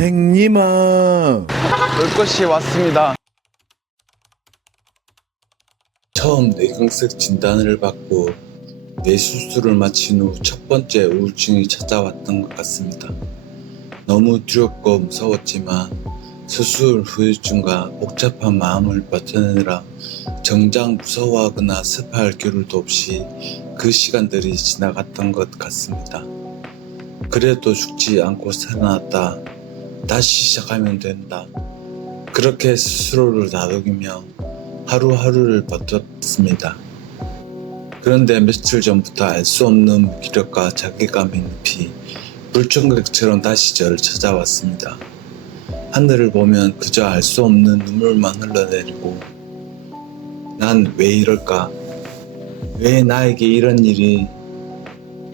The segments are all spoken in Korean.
행님아, 올 것이 왔습니다. 처음 뇌경색 진단을 받고 뇌수술을 마친 후 첫 번째 우울증이 찾아왔던 것 같습니다. 너무 두렵고 무서웠지만 수술 후유증과 복잡한 마음을 버텨내느라 정작 무서워하거나 슬퍼할 겨를도 없이 그 시간들이 지나갔던 것 같습니다. 그래도 죽지 않고 살아났다. 다시 시작하면 된다. 그렇게 스스로를 다독이며 하루하루를 버텼습니다. 그런데 며칠 전부터 알 수 없는 무기력과 자괴감이 늪이 불청객처럼 다시 저를 찾아왔습니다. 하늘을 보면 그저 알 수 없는 눈물만 흘러내리고 난 왜 이럴까? 왜 나에게 이런 일이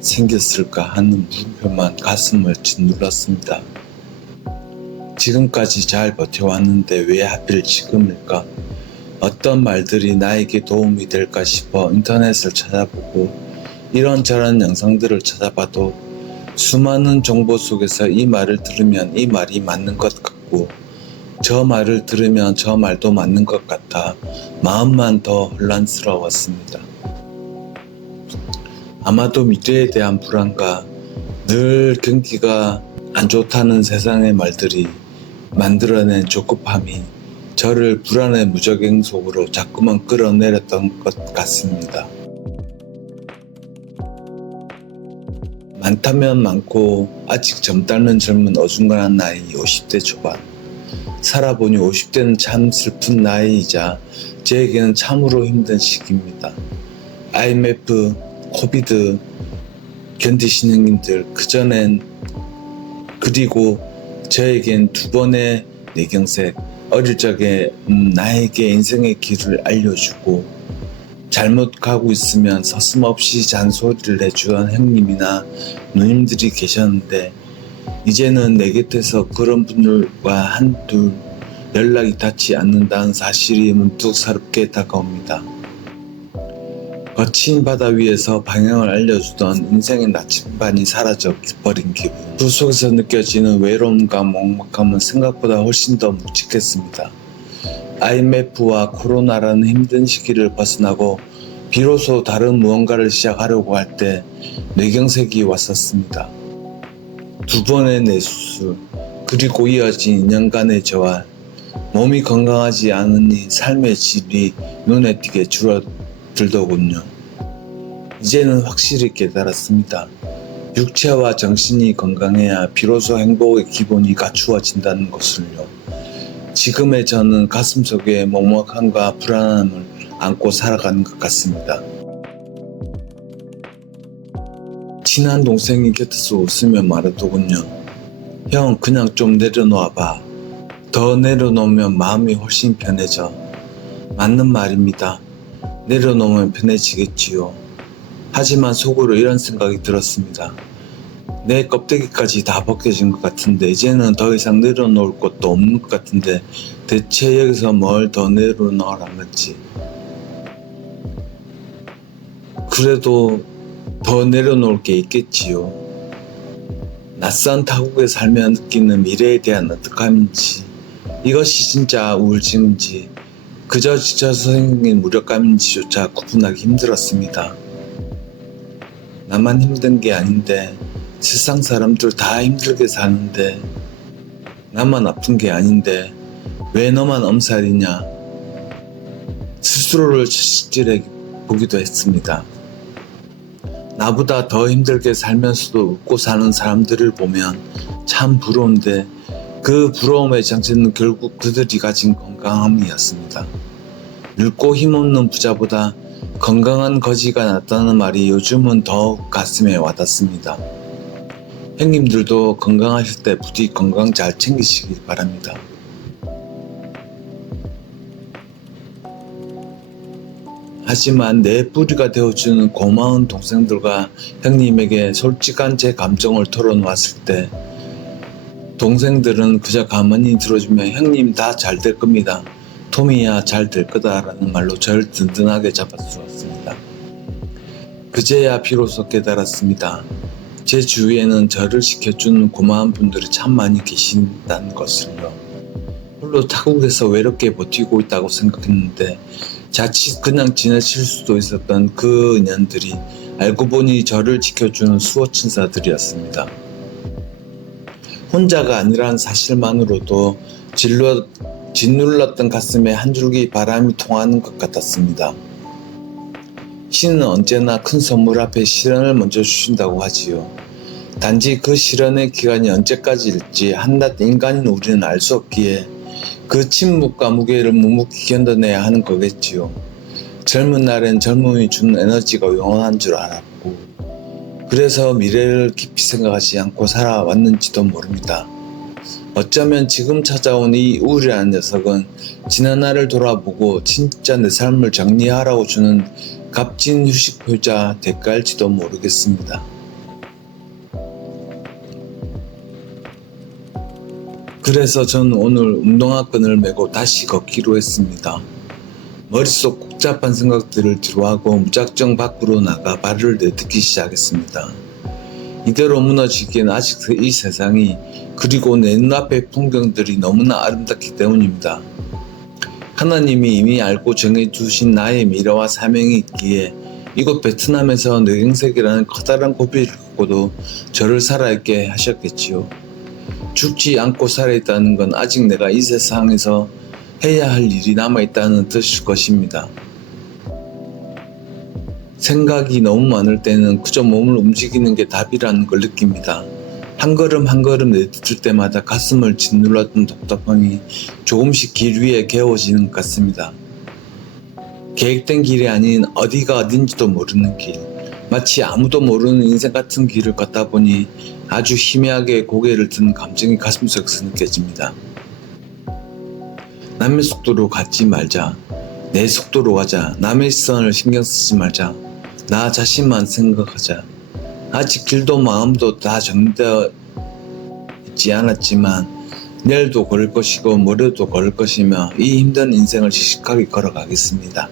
생겼을까 하는 물음표만 가슴을 짓눌렀습니다. 지금까지 잘 버텨왔는데 왜 하필 지금일까? 어떤 말들이 나에게 도움이 될까 싶어 인터넷을 찾아보고 이런저런 영상들을 찾아봐도 수많은 정보 속에서 이 말을 들으면 이 말이 맞는 것 같고 저 말을 들으면 저 말도 맞는 것 같아 마음만 더 혼란스러웠습니다. 아마도 미래에 대한 불안과 늘 경기가 안 좋다는 세상의 말들이 만들어낸 조급함이 저를 불안의 무적행 속으로 자꾸만 끌어내렸던 것 같습니다. 많다면 많고 아직 젊다면 젊은 어중간한 나이 50대 초반. 살아보니 50대는 참 슬픈 나이이자 저에게는 참으로 힘든 시기입니다. IMF, 코비드 견디신 형님들 그전엔 그리고 저에겐 두 번의 뇌경색 어릴 적에 나에게 인생의 길을 알려주고 잘못 가고 있으면 서슴없이 잔소리를 해주던 형님이나 누님들이 계셨는데 이제는 내 곁에서 그런 분들과 한둘 연락이 닿지 않는다는 사실이 문득 새롭게 다가옵니다. 거친 바다 위에서 방향을 알려주던 인생의 나침반이 사라져버린 기분. 그 속에서 느껴지는 외로움과 먹먹함은 생각보다 훨씬 더 묵직했습니다. IMF와 코로나라는 힘든 시기를 벗어나고 비로소 다른 무언가를 시작하려고 할 때 뇌경색이 왔었습니다. 두 번의 뇌수술, 그리고 이어진 2년간의 재활. 몸이 건강하지 않으니 삶의 질이 눈에 띄게 줄어들더군요. 이제는 확실히 깨달았습니다. 육체와 정신이 건강해야 비로소 행복의 기본이 갖추어진다는 것을요. 지금의 저는 가슴속에 먹먹함과 불안함을 안고 살아가는 것 같습니다. 친한 동생이 곁에서 웃으며 말하더군요. 형, 그냥 좀 내려놓아봐. 더 내려놓으면 마음이 훨씬 편해져. 맞는 말입니다. 내려놓으면 편해지겠지요. 하지만 속으로 이런 생각이 들었습니다. 내 껍데기까지 다 벗겨진 것 같은데 이제는 더 이상 내려놓을 것도 없는 것 같은데 대체 여기서 뭘 더 내려놓으란 건지. 그래도 더 내려놓을 게 있겠지요. 낯선 타국에 살며 느끼는 미래에 대한 어떡함인지, 이것이 진짜 우울증인지 그저 지쳐서 생긴 무력감인지조차 구분하기 힘들었습니다. 나만 힘든 게 아닌데 세상 사람들 다 힘들게 사는데 나만 아픈 게 아닌데 왜 너만 엄살이냐. 스스로를 채찍질해 보기도 했습니다. 나보다 더 힘들게 살면서도 웃고 사는 사람들을 보면 참 부러운데 그 부러움의 정체는 결국 그들이 가진 건강함이었습니다. 늙고 힘없는 부자보다 건강한 거지가 낫다는 말이 요즘은 더욱 가슴에 와닿습니다. 형님들도 건강하실 때 부디 건강 잘 챙기시길 바랍니다. 하지만 내 뿌리가 되어주는 고마운 동생들과 형님에게 솔직한 제 감정을 털어놓았을 때 동생들은 그저 가만히 들어주며 형님 다 잘 될 겁니다. 토미야 잘 될 거다 라는 말로 저를 든든하게 잡아주었습니다. 그제야 비로소 깨달았습니다. 제 주위에는 저를 지켜주는 고마운 분들이 참 많이 계신다는 것을요. 홀로 타국에서 외롭게 버티고 있다고 생각했는데 자칫 그냥 지나칠 수도 있었던 그 인연들이 알고 보니 저를 지켜주는 수호천사들이었습니다. 혼자가 아니란 사실만으로도 짓눌렀던 가슴에 한 줄기 바람이 통하는 것 같았습니다. 신은 언제나 큰 선물 앞에 시련을 먼저 주신다고 하지요. 단지 그 시련의 기간이 언제까지일지 한낱 인간인 우리는 알 수 없기에 그 침묵과 무게를 묵묵히 견뎌내야 하는 거겠지요. 젊은 날엔 젊음이 주는 에너지가 영원한 줄 알았고 그래서 미래를 깊이 생각하지 않고 살아왔는지도 모릅니다. 어쩌면 지금 찾아온 이 우울한 녀석은 지난 날을 돌아보고 진짜 내 삶을 정리하라고 주는 값진 휴식표자 대가일지도 모르겠습니다. 그래서 전 오늘 운동화끈을 메고 다시 걷기로 했습니다. 머릿속 복잡한 생각들을 뒤로하고 무작정 밖으로 나가 발을 내딛기 시작했습니다. 이대로 무너지기엔 아직 이 세상이 그리고 내 눈앞의 풍경들이 너무나 아름답기 때문입니다. 하나님이 이미 알고 정해두신 나의 미래와 사명이 있기에 이곳 베트남에서 뇌경색이라는 커다란 고비를 걷고도 저를 살아있게 하셨겠지요. 죽지 않고 살아있다는 건 아직 내가 이 세상에서 해야 할 일이 남아있다는 뜻일 것입니다. 생각이 너무 많을 때는 그저 몸을 움직이는 게 답이라는 걸 느낍니다. 한 걸음 한 걸음 내딛을 때마다 가슴을 짓눌렀던 답답함이 조금씩 길 위에 개워지는 것 같습니다. 계획된 길이 아닌 어디가 어딘지도 모르는 길, 마치 아무도 모르는 인생 같은 길을 걷다 보니 아주 희미하게 고개를 드는 감정이 가슴속에서 느껴집니다. 남의 속도로 걷지 말자. 내 속도로 가자. 남의 시선을 신경 쓰지 말자. 나 자신만 생각하자. 아직 길도 마음도 다 정리되어 있지 않았지만 내일도 걸을 것이고 모레도 걸을 것이며 이 힘든 인생을 씩씩하게 걸어가겠습니다.